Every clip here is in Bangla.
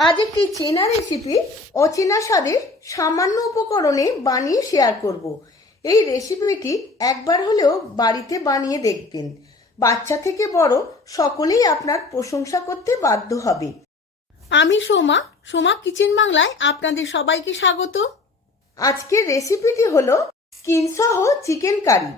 আজ একটি চেনা রেসিপি অচেনা স্বাদের সামান্য উপকরণে বানিয়ে শেয়ার করব। এই রেসিপিটি একবার হলেও বাড়িতে বানিয়ে দেখবেন। বাচ্চা থেকে বড় সকলেই আপনার প্রশংসা করতে বাধ্য হবে। আমি সোমা, সোমা কিচেন বাংলায় আপনাদের সবাইকে স্বাগত। আজকের রেসিপিটি হলো স্কিন সহ চিকেন কারি।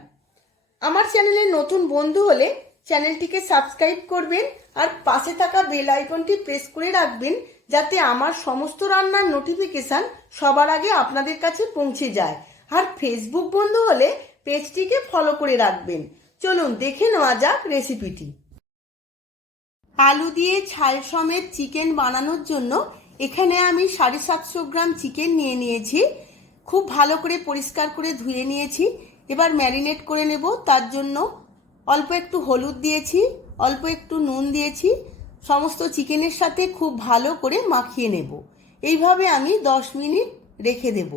আমার চ্যানেলে নতুন বন্ধু হলে চ্যানেলটিকে সাবস্ক্রাইব করবেন আর পাশে থাকা বেল আইকনটি প্রেস করে রাখবেন, যাতে আমার সমস্ত রান্নার নোটিফিকেশন সবার আগে আপনাদের কাছে পৌঁছে যায়। আর ফেসবুক বন্ধু হলে পেজটিকে ফলো করে রাখবেন। চলুন দেখে নেওয়া যাক রেসিপিটি। আলু দিয়ে ছাল সমেত চিকেন বানানোর জন্য এখানে আমি 750 গ্রাম চিকেন নিয়ে নিয়েছি। খুব ভালো করে পরিষ্কার করে ধুয়ে নিয়েছি। এবার ম্যারিনেট করে নেব। তার জন্য অল্প একটু হলুদ দিয়েছি, অল্প একটু নুন দিয়েছি। সমস্ত চিকেনের সাথে খুব ভালো করে মাখিয়ে নেব। এইভাবে আমি 10 মিনিট রেখে দেব।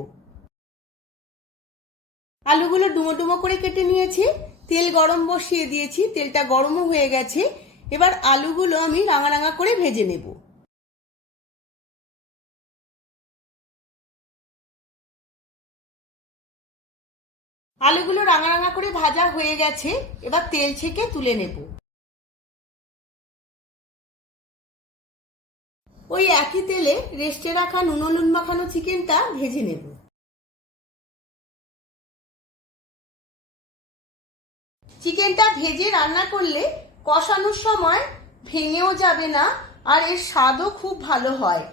আলুগুলো ডুমো ডুমো করে কেটে নিয়েছি। তেল গরম বসিয়ে দিয়েছি, তেলটা গরমও হয়ে গেছে। এবার আলুগুলো আমি রাঙা রাঙা করে ভেজে নেব। আলুগুলো রাঙা রাঙা করে ভাজা হয়ে গেছে। এবার তেল ছেঁকে তুলে নেব। ওই একই তেলে রেস্টে রাখা নুন হলুদ মাখানো চিকেনটা ভেজে নেব। চিকেনটা ভেজে রান্না করলে কষানোর সময় ভেঙেও যাবে না, আর এর স্বাদও খুব ভালো হয়।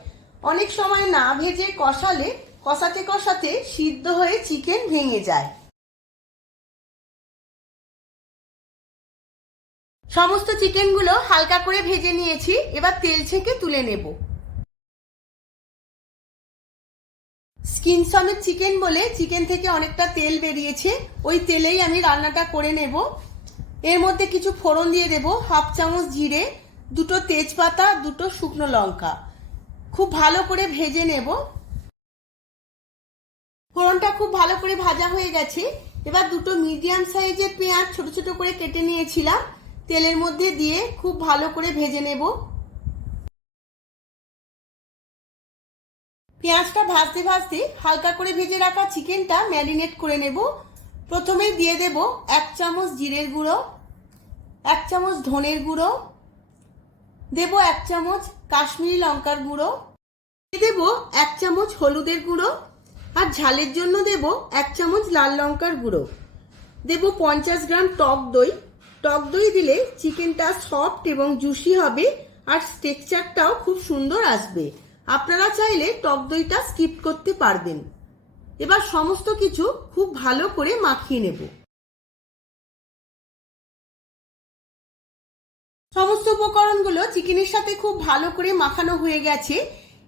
অনেক সময় না ভেজে কষালে কষাতে কষাতে সিদ্ধ হয়ে চিকেন ভেঙে যায়। সমস্ত চিকেনগুলো হালকা করে ভেজে নিয়েছি। এবার তেল ছেঁকে তুলে নেব। স্কিন সমেত চিকেন বলে চিকেন থেকে অনেকটা তেল বেরিয়েছে, ওই তেলেই আমি রান্নাটা করে নেব। এর মধ্যে কিছু ফোড়ন দিয়ে দেব। 1/2 চামচ জিরে, 2টো তেজপাতা, 2টো শুকনো লঙ্কা। খুব ভালো করে ভেজে নেব। ফোড়নটা খুব ভালো করে ভাজা হয়ে গেছে। এবার 2টো মিডিয়াম সাইজের পেঁয়াজ ছোট ছোট করে কেটে নিয়েছিলাম, তেলের মধ্যে দিয়ে খুব ভালো করে ভেজে নেব। পেঁয়াজটা ভাজতে ভাজতে হালকা করে ভেজে রাখা চিকেনটা ম্যারিনেট করে নেব। প্রথমেই দিয়ে দেব 1 চামচ জিরের গুঁড়ো, 1 চামচ ধনের গুঁড়ো, দেব 1 চামচ কাশ্মীরি লঙ্কার গুঁড়ো, দেব 1 চামচ হলুদের গুঁড়ো, আর ঝালের জন্য দেব 1 চামচ লাল লঙ্কার গুঁড়ো। দেব 50 গ্রাম টক দই। টক দই দিলে চিকেনটা সফট এবং জুসি হবে, আর টেক্সচারটাও খুব সুন্দর আসবে। আপনারা চাইলে টক দইটা স্কিপ করতে পারবেন। এবার সমস্ত কিছু খুব ভালো করে মাখিয়ে নেব। সমস্ত উপকরণগুলো চিকেনের সাথে খুব ভালো করে মাখানো হয়ে গেছে।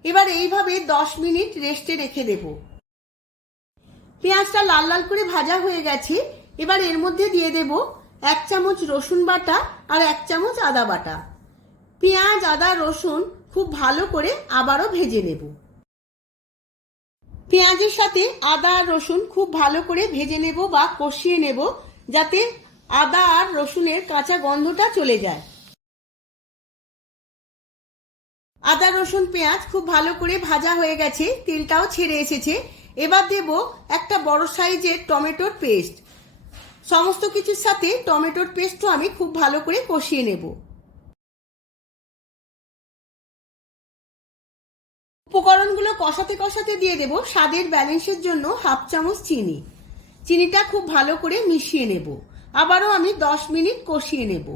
এবার এইভাবে 10 মিনিট রেস্টে রেখে দেব। পেঁয়াজটা লাল লাল করে ভাজা হয়ে গেছে। এবার এর মধ্যে দিয়ে দেব 1 চামচ রসুন বাটা আর 1 চামচ আদা বাটা। পেঁয়াজ, আদা, রসুন খুব ভালো করে আবারও ভেজে নেব। পেঁয়াজের সাথে আদা আর রসুন খুব ভালো করে ভেজে নেব বা কষিয়ে নেব, যাতে আদা আর রসুনের কাঁচা গন্ধটা চলে যায়। আদা, রসুন, পেঁয়াজ খুব ভালো করে ভাজা হয়ে গেছে, তেলটাও ছেড়ে এসেছে। এবার দেব একটা বড় সাইজের টমেটোর পেস্ট। সমস্ত কিছুর সাথে টমেটোর পেস্টও আমি খুব ভালো করে কষিয়ে নেব। উপকরণগুলো কষাতে কষাতে দিয়ে দেব স্বাদের ব্যালেন্সের জন্য 1/2 চামচ চিনি। চিনিটা খুব ভালো করে মিশিয়ে নেব। আবারও আমি 10 মিনিট কষিয়ে নেব।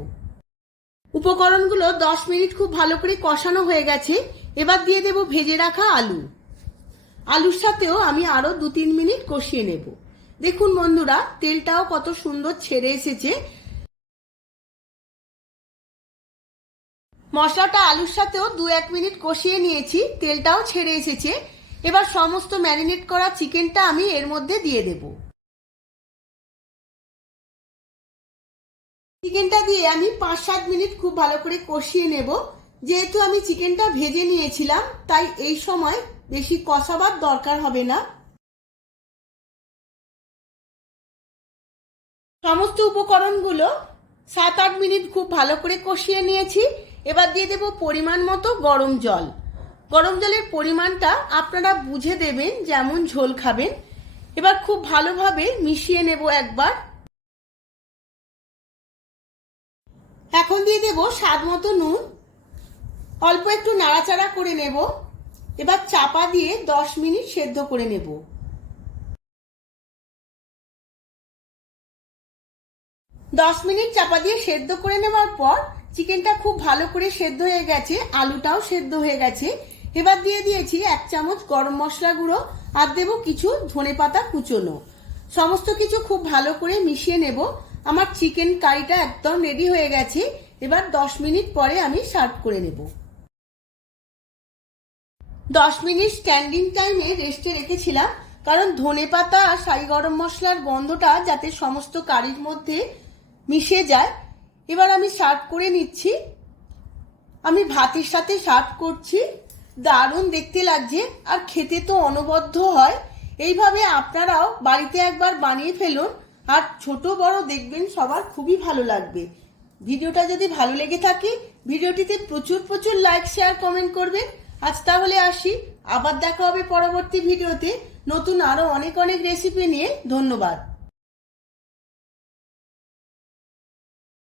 উপকরণগুলো 10 মিনিট খুব ভালো করে কষানো হয়ে গেছে। এবার দিয়ে দেব ভেজে রাখা আলু। আলুর সাথেও আমি আরো 2-3 মিনিট কষিয়ে নেব। দেখুন বন্ধুরা, তেলটাও কত সুন্দর ছেড়ে এসেছে। মশলাটা আলুর সাথেও 2-1 মিনিট কষিয়ে নিয়েছি, তেলটাও ছেড়ে এসেছে। এবার সমস্ত ম্যারিনেট করা চিকেনটা আমি এর মধ্যে দিয়ে দেব। চিকেনটা দিয়ে আমি 5-7 মিনিট খুব ভালো করে কষিয়ে নেব। যেহেতু আমি চিকেনটা ভেজে নিয়েছিলাম, তাই এই সময় বেশি কষাবার দরকার হবে না। সমস্ত উপকরণগুলো 7-8 মিনিট খুব ভালো করে কষিয়ে নিয়েছি। এবার দিয়ে দেব পরিমাণ মতো গরম জল। গরম জলের পরিমাণটা আপনারা বুঝে দেবেন যেমন ঝোল খাবেন। এবার খুব ভালোভাবে মিশিয়ে নেব একবার। এখন দিয়ে দেব স্বাদ মতো নুন, অল্প একটু নাড়াচাড়া করে নেব। এবার চাপা দিয়ে 10 মিনিট সেদ্ধ করে নেব। 10 মিনিট চাপা দিয়ে সেদ্ধ করে নেওয়ার পর চিকেনটা খুব ভালো করে সেদ্ধ হয়ে গেছে, আলুটাও সেদ্ধ হয়ে গেছে। এবার দিয়ে দিয়েছি 1 চামচ গরম মশলা গুঁড়ো আর দেবো কিছু ধনেপাতা কুচোনো। সমস্ত কিছু খুব ভালো করে মিশিয়ে নেব। আমার চিকেন কারিটা একদম রেডি হয়ে গেছে। এবার 10 মিনিট পরে আমি সার্ভ করে নেব। 10 মিনিট স্ট্যান্ডিং টাইমে রেস্টে রেখেছিলাম, কারণ ধনেপাতা আর শাহি গরম মশলার গন্ধটা যাতে সমস্ত কারির মধ্যে মিশে যায়। এবার আমি সার্ভ করে নিচ্ছি। আমি ভাতের সাথে সার্ভ করছি। দারুণ দেখতে লাগছে আর খেতে তো অনবদ্য হয়। এইভাবে আপনারাও বাড়িতে একবার বানিয়ে ফেলুন, আর ছোট বড় দেখবেন সবার খুবই ভালো লাগবে। ভিডিওটা যদি ভালো লেগে থাকে ভিডিওটিতে প্রচুর প্রচুর লাইক শেয়ার কমেন্ট করবেন। আজ তাহলে আসি, আবার দেখা হবে পরবর্তী ভিডিওতে নতুন আরো অনেক অনেক রেসিপি নিয়ে। ধন্যবাদ।